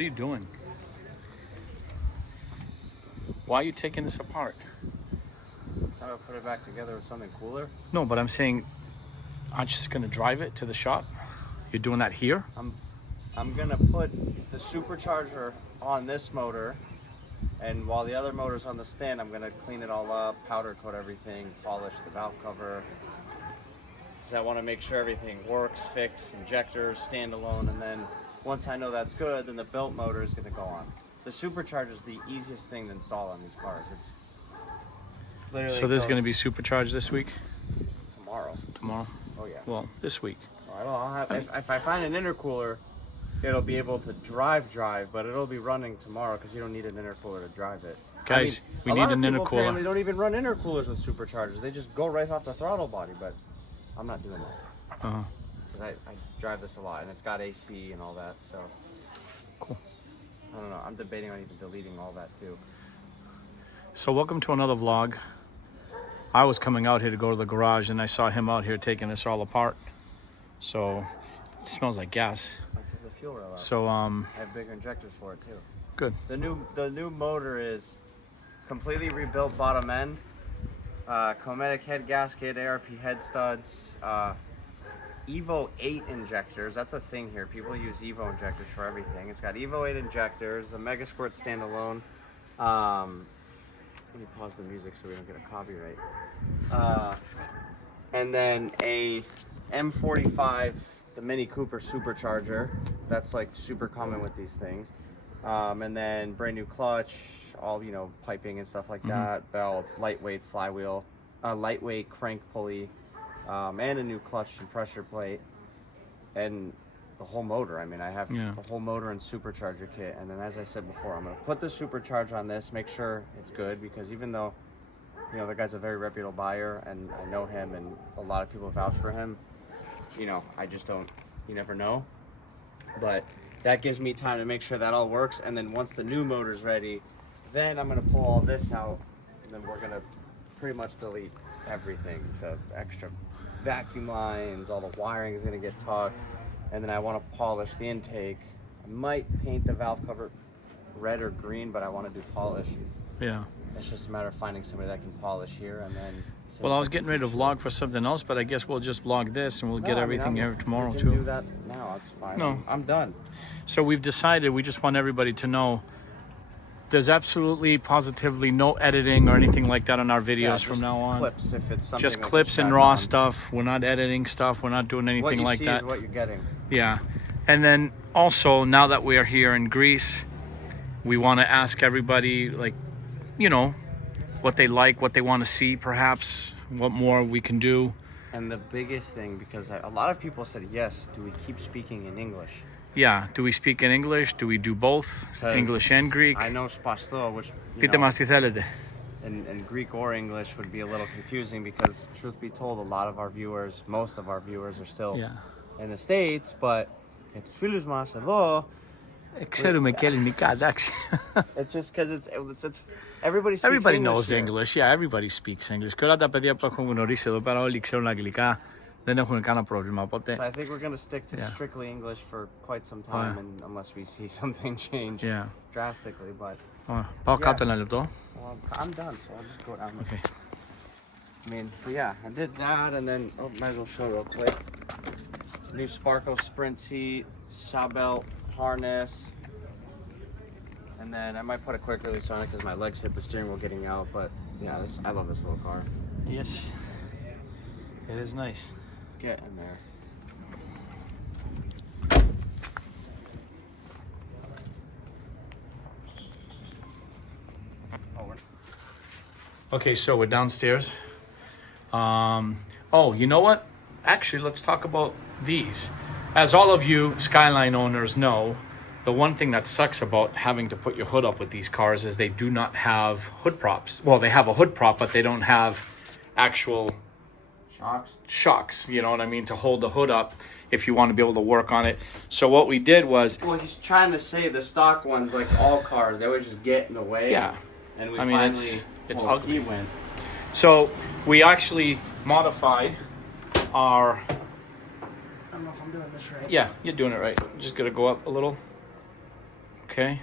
What are you doing? Why are you taking this apart? So I'll put it back together with something cooler. No, but I'm saying, aren't you just gonna drive it to the shop? You're doing that here? I'm gonna put the supercharger on this motor, and while the other motor's on the stand, I'm gonna clean it all up, powder coat everything, polish the valve cover. Because I want to make sure everything works, fixed, injectors, standalone, and then once I know that's good, then the built motor is gonna go on. The supercharger is the easiest thing to install on these cars. It's literally So there's gonna be supercharged this week? tomorrow. Tomorrow? Oh yeah. Well, this week. I'll have, if I find an intercooler, it'll be able to drive, but it'll be running tomorrow because you don't need an intercooler to drive it. Guys, we need an intercooler. Apparently don't even run intercoolers with superchargers. They just go right off the throttle body, but I'm not doing that. Because I drive this a lot, and it's got AC and all that, so. Cool. I don't know. I'm debating on even deleting all that too. So welcome to another vlog. I was coming out here to go to the garage, and I saw him out here taking this all apart. So it smells like gas. I took the fuel rail out. So I have bigger injectors for it too. good. The new motor is completely rebuilt bottom end. Cometic head gasket, ARP head studs, Evo 8 injectors. That's a thing here. People use Evo injectors for everything. It's got Evo 8 injectors, a Mega Squirt standalone. Let me pause the music so we don't get a copyright. And then a M45, the Mini Cooper supercharger. That's like super common with these things. And then brand new clutch, all, you know, piping and stuff like that, belts, lightweight flywheel, lightweight crank pulley, and a new clutch and pressure plate, and the whole motor. I mean, I have the whole motor and supercharger kit. And then, as I said before, I'm gonna put the supercharger on this, make sure it's good, because even though, you know, the guy's a very reputable buyer and I know him and a lot of people vouch for him, you know, I just don't, you never know. But that gives me time to make sure that all works, and then once the new motor's ready, then I'm gonna pull all this out, and then we're gonna pretty much delete everything. The extra vacuum lines, all the wiring is gonna get tucked, and then I wanna polish the intake. I might paint the valve cover red or green, but I wanna do polish. Yeah. It's just a matter of finding somebody that can polish here, and then. Well, I was getting ready to vlog for something else, but I guess we'll just vlog this and we'll get everything here tomorrow we too. can do that now, it's fine. No. I'm done. So we've decided, we just want everybody to know there's absolutely positively no editing or anything like that on our videos from now on. Clips, if it's something Just like clips and background. raw stuff. We're not editing stuff. We're not doing What anything you like see that. is what you're getting. Yeah. And then also, now that we are here in Greece, we want to ask everybody, like, you know, what they like, what they want to see, perhaps, what more we can do. And the biggest thing, because a lot of people said, yes, do we keep speaking in English? Yeah. Do we speak in English? Do we do both? English and Greek? I know Spasto, which, you Πείτε know, μας τι θέλετε. in Greek or English would be a little confusing, because truth be told, a lot of our viewers, most of our viewers are still in the States, but για τους φίλους μας εδώ, Ξέρουμε και ελληνικά, εντάξει. it's just because it's everybody speaks Everybody English knows here. English. Yeah, everybody speaks English. Και όλα τα παιδιά που έχουν γνωρίσει εδώ πέρα όλοι ξέρουν αγγλικά. Δεν έχουν κανένα πρόβλημα. Οπότε. So I think we're going to stick to strictly English for quite some time, and unless we see something change drastically. But πάω κάτω ένα λεπτό. well, I'm done, so I'll just go down. Okay. I mean, but yeah, I did that, and then might as well show real quick. New Sparko Sprint seat, saw belt, harness, and then I might put a quick release on it because my legs hit the steering wheel getting out. But yeah, I love this little car. Yes. It is nice. Let's get in there. Okay, so we're downstairs. Oh, you know what? Actually, let's talk about these. As all of you Skyline owners know, the one thing that sucks about having to put your hood up with these cars is they do not have hood props. Well, they have a hood prop, but they don't have actual shocks, you know what I mean, to hold the hood up if you want to be able to work on it. So what we did was... Well, he's trying to say the stock ones, like all cars, they always just get in the way. Yeah. And we I mean, finally... it's well, ugly. he went. So we actually modified our... I don't know if I'm doing this right. Yeah, you're doing it right. Just gotta go up a little. Okay,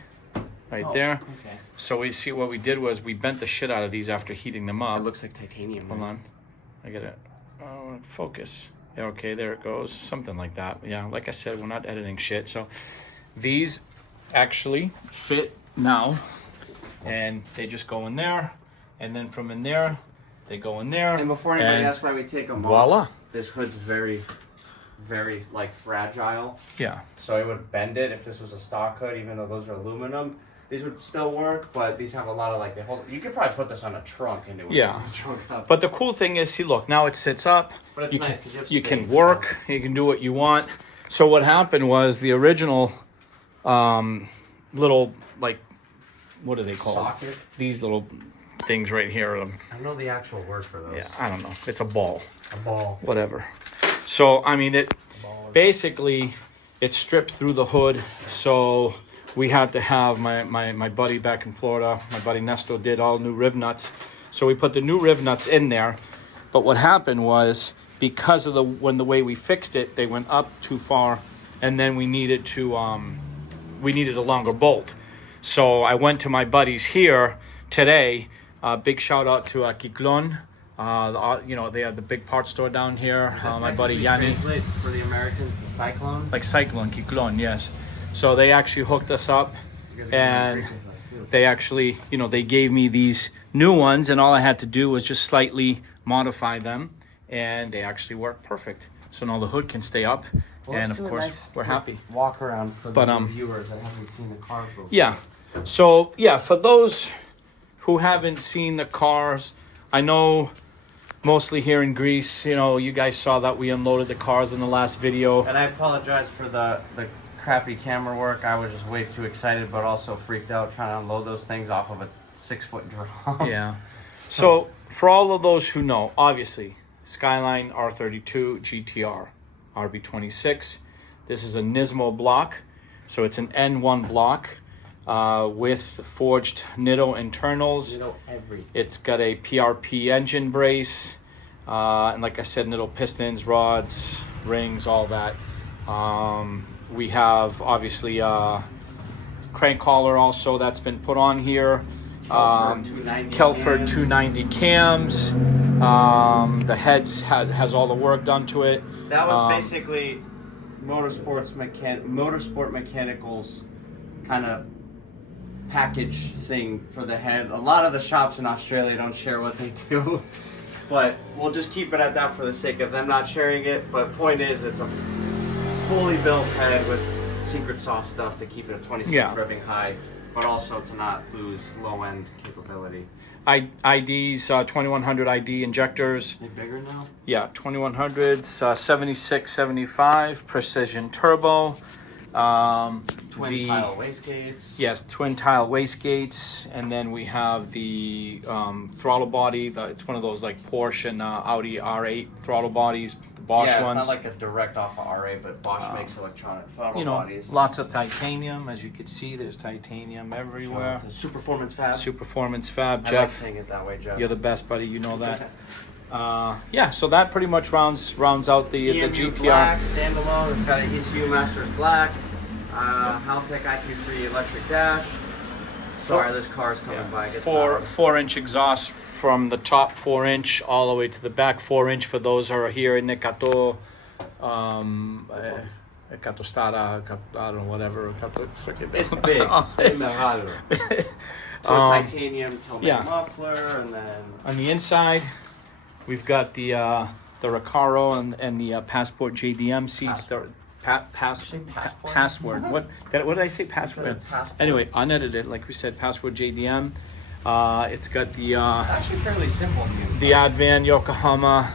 right Oh, there. Okay. So we see what we did was we bent the shit out of these after heating them up. It looks like titanium. Hold on, I get it. Oh, focus. Yeah, okay, there it goes. Something like that. Yeah, like I said, we're not editing shit. So these actually fit now, and they just go in there, and then from in there, they go in there. And before anybody asks why we take them voila. off, this hood's very, very like fragile. Yeah. So it would bend it if this was a stock hood, even though those are aluminum. These would still work, but these have a lot of like, they hold, you could probably put this on a trunk and it would Yeah. hold the trunk up. But the cool thing is, see, look, now it sits up. But it's you nice can, 'cause you have you can space, work, you can do what you want. So what happened was the original little, like, what are they called? Socket? These little things right here. I don't know the actual word for those. Yeah, I don't know. It's a ball. A ball. Whatever. So, I mean, it basically, it stripped through the hood. So we had to have my buddy back in Florida, my buddy Nesto did all new riv nuts. So we put the new riv nuts in there. But what happened was, because of the way we fixed it, they went up too far, and then we needed a longer bolt. So I went to my buddies here today. Big shout out to Kiklon. You know, they have the big part store down here. My buddy Yanni. Translate for the Americans, the Cyclone. Like Cyclone, Kiklon, yes. So they actually hooked us up, and they actually, you know, they gave me these new ones, and all I had to do was just slightly modify them, and they actually work perfect. So now the hood can stay up, and of course we're happy. Walk around for the viewers that haven't seen the car before. Yeah. So yeah, for those who haven't seen the cars, I know mostly here in Greece, you know, you guys saw that we unloaded the cars in the last video. And I apologize for the crappy camera work. I was just way too excited, but also freaked out trying to unload those things off of a 6-foot drum. Yeah. So for all of those who know, obviously, Skyline R32 GTR, RB26. This is a Nismo block. So it's an N1 block with forged Nitto internals. Nitto everything. It's got a PRP engine brace. And like I said, Nitto pistons, rods, rings, all that. We have obviously crank collar also that's been put on here. Kelford 290 cams. The heads has all the work done to it. That was basically Motorsport Mechanical's kind of package thing for the head. A lot of the shops in Australia don't share what they do, but we'll just keep it at that for the sake of them not sharing it. But point is, it's a fully built head with secret sauce stuff to keep it at 26 revving high, but also to not lose low-end capability. IDs, 2100 ID injectors. They're bigger now? Yeah, 2100s, 7675 precision turbo. Twin tile wastegates. Yes, twin tile wastegates, and then we have the throttle body. It's one of those like Porsche and Audi R8 throttle bodies, the Bosch ones. Yeah, it's not like a direct off of R8, but Bosch makes electronic throttle bodies. Lots of titanium, as you can see. There's titanium everywhere. Superformance Fab. Superformance Fab, I Jeff. like saying it that way, Jeff. You're the best, buddy. You know that. Yeah, so that pretty much rounds out the GTR. Black, standalone. It's got an ECU Masters Black. Haltech IQ3 electric dash. Sorry, this car's coming by. 4-inch exhaust from the top, 4-inch all the way to the back, 4-inch for those who are here in Nekato, Ekatostara, I don't know, whatever. It's big. So titanium Tillman muffler, and then on the inside, we've got the Recaro and the Passport JDM seats. Password. What did I say? Password. Anyway, unedited, like we said, Password JDM. It's got the actually fairly simple. The Advan Yokohama.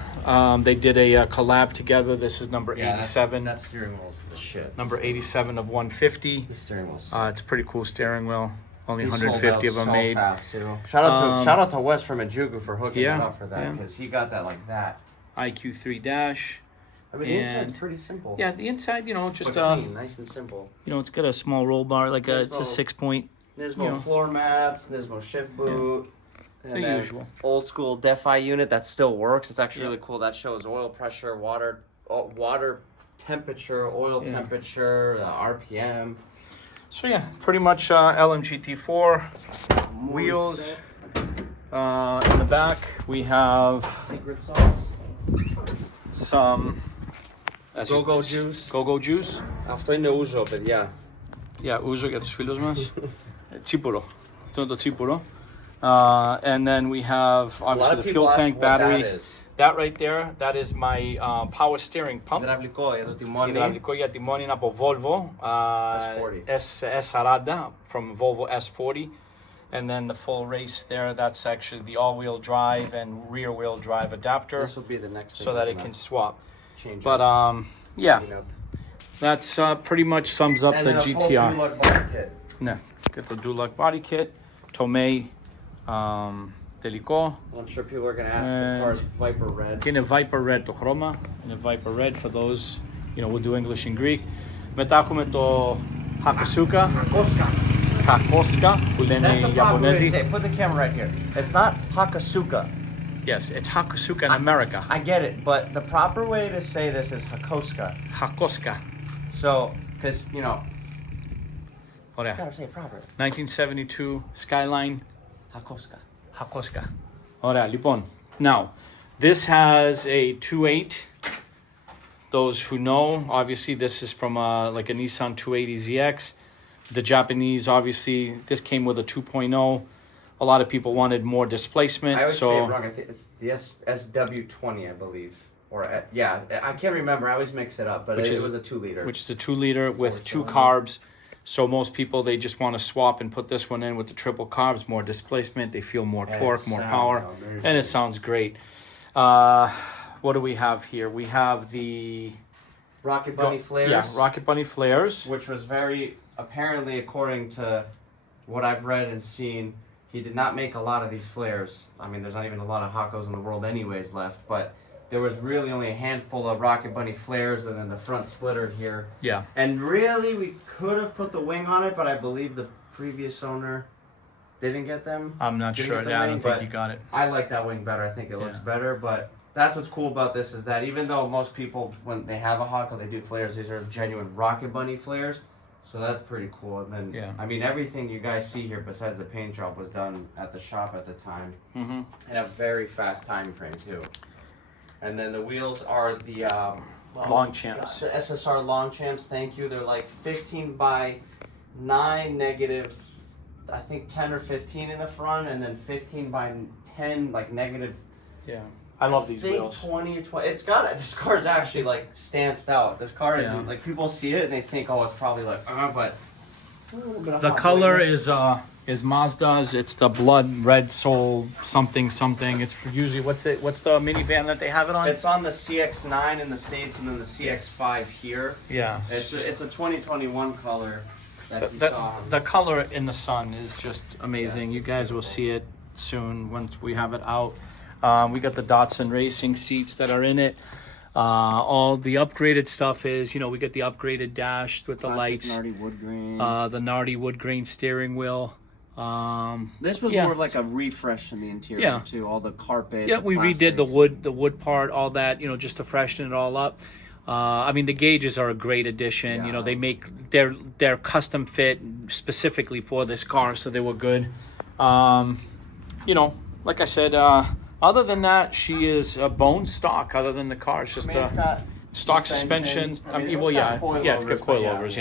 They did a collab together. This is number 87. That steering wheel's the shit. Number 87 of 150. The steering wheel's it's a pretty cool steering wheel. Only 150 of them made. Fast too. Shout out to Wes from Ejugu for hooking it up for that, because he got that like that. IQ3 dash. I mean, the inside's pretty simple. Yeah, the inside, just clean, nice and simple. It's got a small roll bar, like it's a 6-point. Nismo floor mats, Nismo shift boot. The usual. Old school Defi unit that still works. It's actually really cool. That shows oil pressure, water temperature, oil temperature, RPM. So yeah, pretty much LMGT4 wheels. In the back we have Secret sauce. some Go-go juice. Go-go juice. Αυτό είναι ούζο, παιδιά. Yeah, ούζο για τους φίλους μας. Τσίπουρο. Αυτό είναι το τσίπουρο. And then we have obviously the fuel tank battery. That right there, that is my power steering pump. Υδραυλικό για το τιμόνι. Υδραυλικό για τιμόνι είναι από Volvo S40 from Volvo S40. And then the full race there, that's actually the all-wheel drive and rear-wheel drive adapter. This will be the next thing so that it can swap. Change but yeah, that's pretty much sums up and the then GTR. A full body kit. Ναι, get the Dulac body kit, Tomei τελικό. I'm sure people are going to ask the car's Viper Red. Και είναι Viper Red το χρώμα. Είναι Viper Red for those, you know, we'll do English and Greek. Μετά έχουμε το Hakosuka. Hakosuka, που λένε οι Ιαπωνέζοι. Put the camera right here. It's not Hakosuka. Yes, it's Hakosuka in America. I get it, but the proper way to say this is Hakosuka. Hakosuka. So, because, you know, Ωραία. you gotta say it properly. 1972 Skyline. Hakosuka. Hakosuka. Ωραία, λοιπόν. Now, this has a 2.8. Those who know, obviously this is from like a Nissan 280 ZX. The Japanese, obviously, this came with a 2.0. A lot of people wanted more displacement. I always so say it wrong. I think it's the SW20, I believe. Or, yeah, I can't remember. I always mix it up, but it was a 2-liter. Which is a 2-liter with 2 carbs. So most people, they just want to swap and put this one in with the triple carbs, more displacement. They feel more torque, more power, and it sounds great. What do we have here? We have the Rocket Bunny flares. Yeah, Rocket Bunny flares. Which was very, apparently, according to what I've read and seen, he did not make a lot of these flares. I mean, there's not even a lot of Hakos in the world anyways left, but there was really only a handful of Rocket Bunny flares and then the front splitter here. Yeah. And really, we could have put the wing on it, but I believe the previous owner didn't get them. I'm not sure. Yeah, I don't think he got it. I like that wing better. I think it looks better, but that's what's cool about this is that even though most people, when they have a Hako, they do flares, these are genuine Rocket Bunny flares. So that's pretty cool. And then, I mean, everything you guys see here besides the paint job was done at the shop at the time. In a very fast time frame, too. And then the wheels are the Longchamps. The SSR Longchamps, thank you. They're like 15 by 9 negative, I think 10 or 15 in the front, and then 15 by 10, like negative. Yeah. I love these wheels. 20 or 20. It's got it. This car is actually like stanced out. This car is like people see it and they think, oh, it's probably like, but the color is Mazda's. It's the blood red soul something. It's usually what's the minivan that they have it on? It's on the CX-9 in the States and then the CX-5 here. Yeah. It's a 2021 color that you saw. The color in the sun is just amazing. You guys will see it soon once we have it out. We got the Datsun Racing seats that are in it. All the upgraded stuff is, you know, we get the upgraded dash with the lights. Nardi wood grain. The Nardi wood grain steering wheel. This was more of like a refresh in the interior too. All the carpet. Yeah, we redid the wood part, all that, you know, just to freshen it all up. I mean, the gauges are a great addition. You know, they make they're custom fit specifically for this car, so they were good. You know, like I said, other than that, she is a bone stock. Other than the car, it's just it's got stock suspension. It's got coilovers.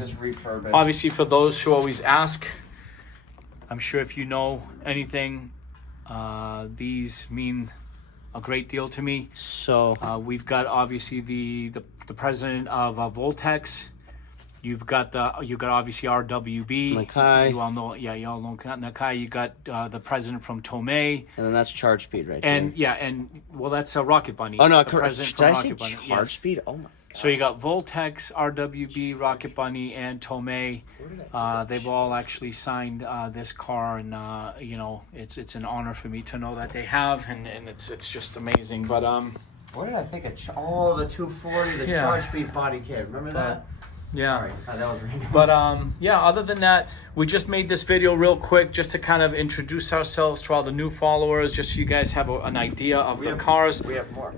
Just refurbished. Obviously, for those who always ask, I'm sure if you know anything, these mean a great deal to me. So we've got obviously the president of Voltex. You've got obviously RWB. Nakai. You all know, you all know Nakai. You got the president from Tomei. And then that's Charge Speed right there. And well, that's a Rocket Bunny. Oh no, the president did I say Rocket Bunny. Charge Speed? Oh my god. So you got Voltex, RWB, Rocket Bunny, and Tomei. They've all actually signed this car, and you know, it's an honor for me to know that they have, and it's just amazing. But what did I think of? The 240, the Charge Speed body kit. Remember that? Yeah. Sorry. That was random. But other than that, we just made this video real quick just to kind of introduce ourselves to all the new followers, just so you guys have an idea of the cars. We have more.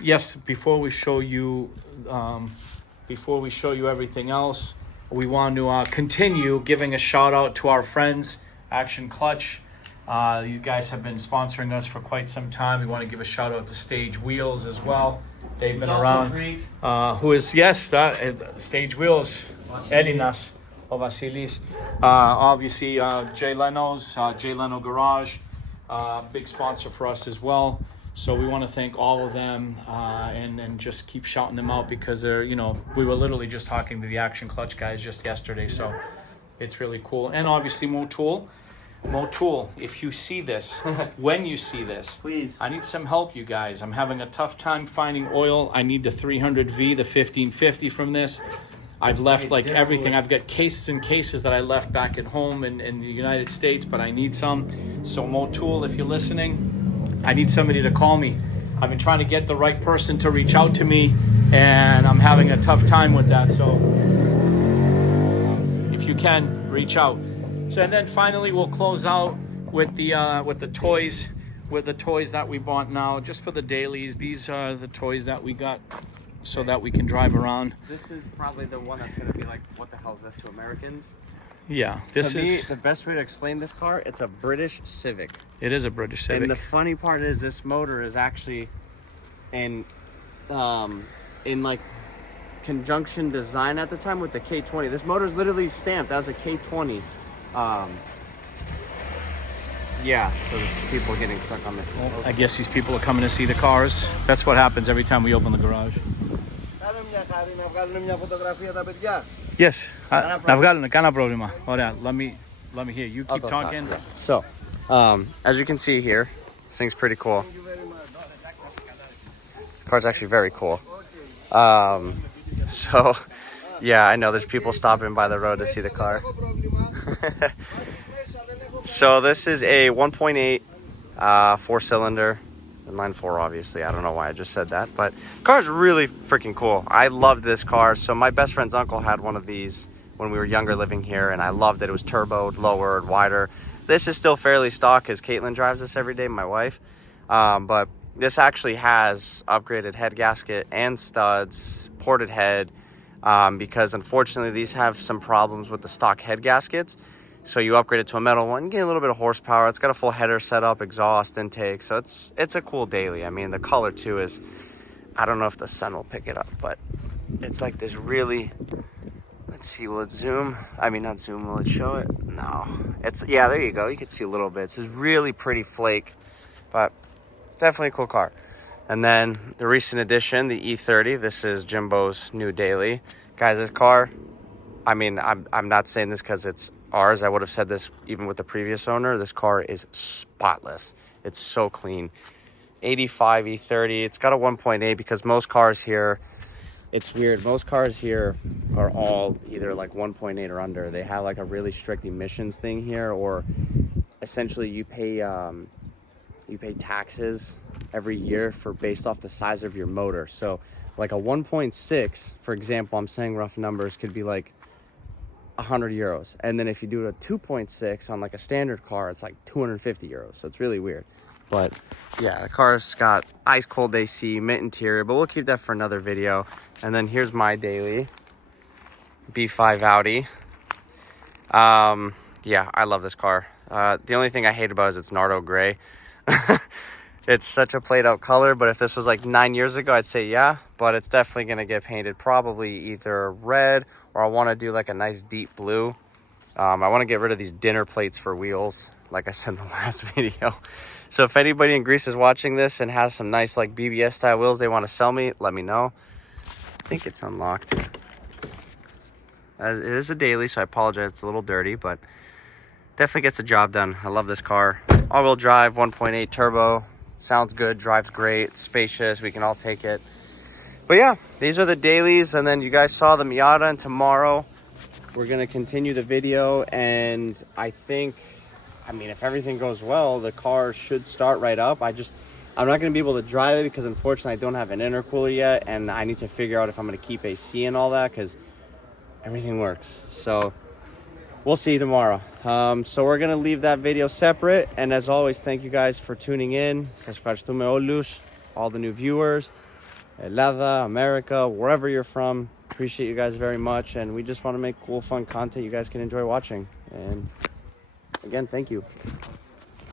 Yes, before we show you before we show you everything else, we want to continue giving a shout out to our friends, Action Clutch. These guys have been sponsoring us for quite some time. We want to give a shout out to Stage Wheels as well. They've been around. Who is, yes, Stage Wheels, Elinas or Vasilis. Obviously, Jay Leno's, Jay Leno Garage, big sponsor for us as well. So we want to thank all of them and just keep shouting them out because they're, you know, we were literally just talking to the Action Clutch guys just yesterday. So it's really cool. And obviously Motul, if you see this, when you see this, please, I need some help, you guys. I'm having a tough time finding oil. I need the 300V, the 1550 from this. I've left like everything. I've got cases and cases that I left back at home in the United States, but I need some. So Motul, if you're listening, I need somebody to call me. I've been trying to get the right person to reach out to me, and I'm having a tough time with that. So if you can, reach out. So, and then finally we'll close out with the toys, that we bought now just for the dailies. These are the toys that we got so that we can drive around. This is probably the one that's gonna be like, what the hell is this to Americans? Yeah, this is. To me, the best way to explain this car, it's a British Civic. It is a British Civic. And the funny part is this motor is actually in like conjunction design at the time with the K20. This motor is literally stamped as a K20. Yeah, so there's people getting stuck on it. Well, I guess these people are coming to see the cars. That's what happens every time we open the garage. Yes, I've got a problem. Alright, let me hear. You keep talking. So, as you can see here, this thing's pretty cool. The car's actually very cool. So, yeah, I know there's people stopping by the road to see the car. So this is a 1.8 4-cylinder, inline 4 obviously. I don't know why I just said that, but the car's really freaking cool. I loved this car. So my best friend's uncle had one of these when we were younger living here, and I loved it. It was turboed, lower, and wider. This is still fairly stock because Caitlin drives this every day, my wife. But this actually has upgraded head gasket and studs, ported head, because unfortunately these have some problems with the stock head gaskets. So you upgrade it to a metal one, you get a little bit of horsepower. It's got a full header setup, exhaust, intake. So it's a cool daily. I mean, the color too is, I don't know if the sun will pick it up, but it's like this really, let's see, will it zoom? I mean, not zoom, will it show it? No. Yeah, there you go. You can see a little bit. It's this really pretty flake, but it's definitely a cool car. And then the recent addition, the E30. This is Jimbo's new daily. Guys, this car, I mean, I'm not saying this because it's ours. I would have said this even with the previous owner. This car is spotless. It's so clean. 85 E30. It's got a 1.8 because most cars here, it's weird. Most cars here are all either like 1.8 or under. They have like a really strict emissions thing here, or essentially you pay taxes every year for based off the size of your motor. So like a 1.6, for example, I'm saying rough numbers, could be like 100 euros. And then if you do a 2.6 on like a standard car, it's like 250 euros. So it's really weird. But yeah, the car's got ice cold AC, mint interior, but we'll keep that for another video. And then here's my daily B5 Audi. Yeah, I love this car. The only thing I hate about it is it's Nardo gray. It's such a played out color, but if this was like 9 years ago, I'd say yeah, but it's definitely gonna get painted probably either red, or I want to do like a nice deep blue. I want to get rid of these dinner plates for wheels, like I said in the last video. So if anybody in Greece is watching this and has some nice like BBS style wheels they want to sell me, let me know. I think it's unlocked. It is a daily, so I apologize, it's a little dirty, but definitely gets the job done. I love this car. All-wheel drive, 1.8 turbo. Sounds good, drives great, it's spacious, we can all take it. But yeah, these are the dailies, and then you guys saw the Miata, and tomorrow we're gonna continue the video, and I think, I mean, if everything goes well, the car should start right up. I'm not gonna be able to drive it because unfortunately I don't have an intercooler yet, and I need to figure out if I'm gonna keep AC and all that, because everything works. So we'll see tomorrow. So we're gonna leave that video separate, and as always, thank you guys for tuning in. All the new viewers, Ελλάδα, America, wherever you're from, appreciate you guys very much, and we just want to make cool, fun content you guys can enjoy watching. And again, thank you.